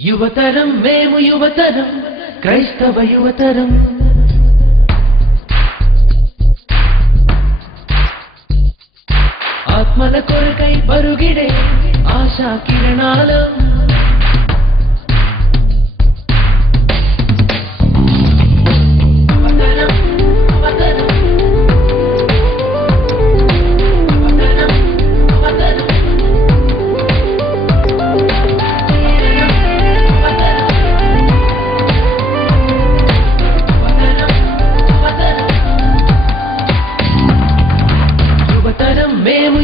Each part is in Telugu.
యువతరం మేము యువతరం క్రైస్తవ యువతరం ఆత్మల కొరకై పరుగిడే ఆశా కిరణాలం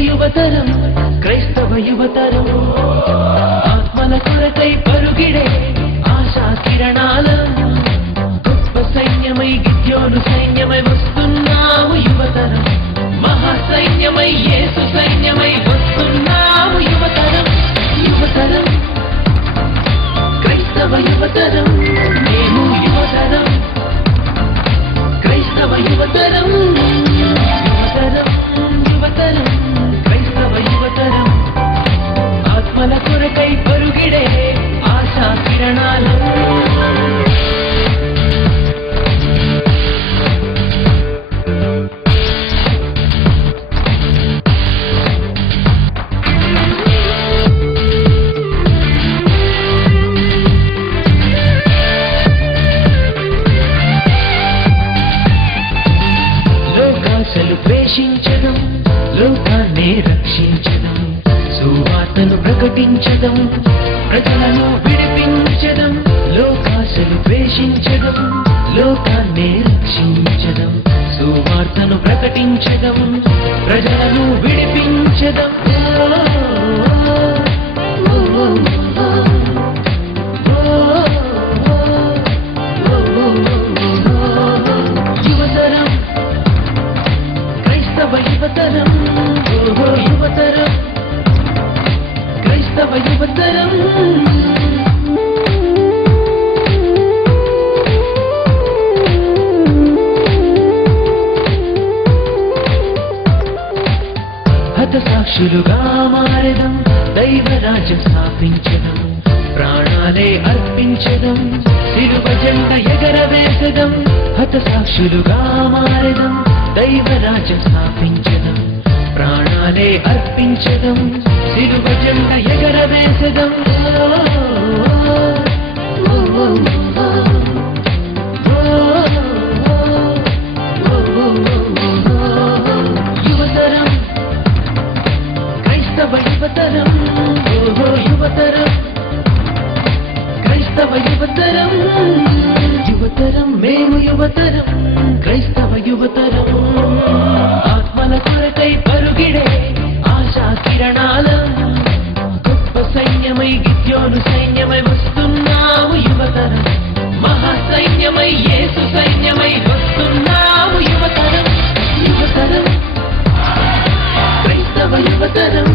యువతరం క్రైస్తవ యువతరం ఆత్మల కొరకై పరుగిడే ఆశా కిరణాలం గొప్ప సైన్యమై గిద్యోను సైన్యమై వస్తున్నాము యువతరం మహా సైన్యమై యేసు సైన్యమై వస్తున్నాము యువతరం యువతరం క్రైస్తవ యువతరం మేము యువతరం క్రైస్తవ యువతరం యువతరం యువతరం ఆత్మల కొరకై పరుగిడే ఆశా కిరణాలం లోకాశలు ద్వేషించడం లోకాన్ని రక్షించడం సువార్తను ప్రకటించడం ప్రజలను విడిపించడం లోకాశలు ద్వేషించడం లోకాన్ని రక్షించడం సువార్తను ప్రకటించడం ప్రజలను విడిపించడం యువతరం క్రైస్తవ యువతరం యువతరం క్రైస్తవ యువతరం హతసాక్షులుగా మారడం దైవరాజ్యం స్థాపించడం ప్రాణాలే అర్పించడం సిలువ జెండ ఎగరవేసడం హతసాక్షులుగా మారడం దైవరాజ్యం స్థాపించడం ప్రాణాలే అర్పించడం సిలువ జెండ ఎగరవేసడం యువతరం క్రైస్తవ యువతరం యువతరం క్రైస్తవ యువతరం యువతరం మేము యువతరం క్రైస్తవ యువతరం ఆత్మల కొరకై పరుగిడే ఆశా కిరణాలం గొప్ప సైన్యమై గిద్యోను సైన్యమై వస్తున్నాము యువతరం మహా సైన్యమై యేసు సైన్యమై వస్తున్నాము యువతరం యువతరం క్రైస్తవ యువతరం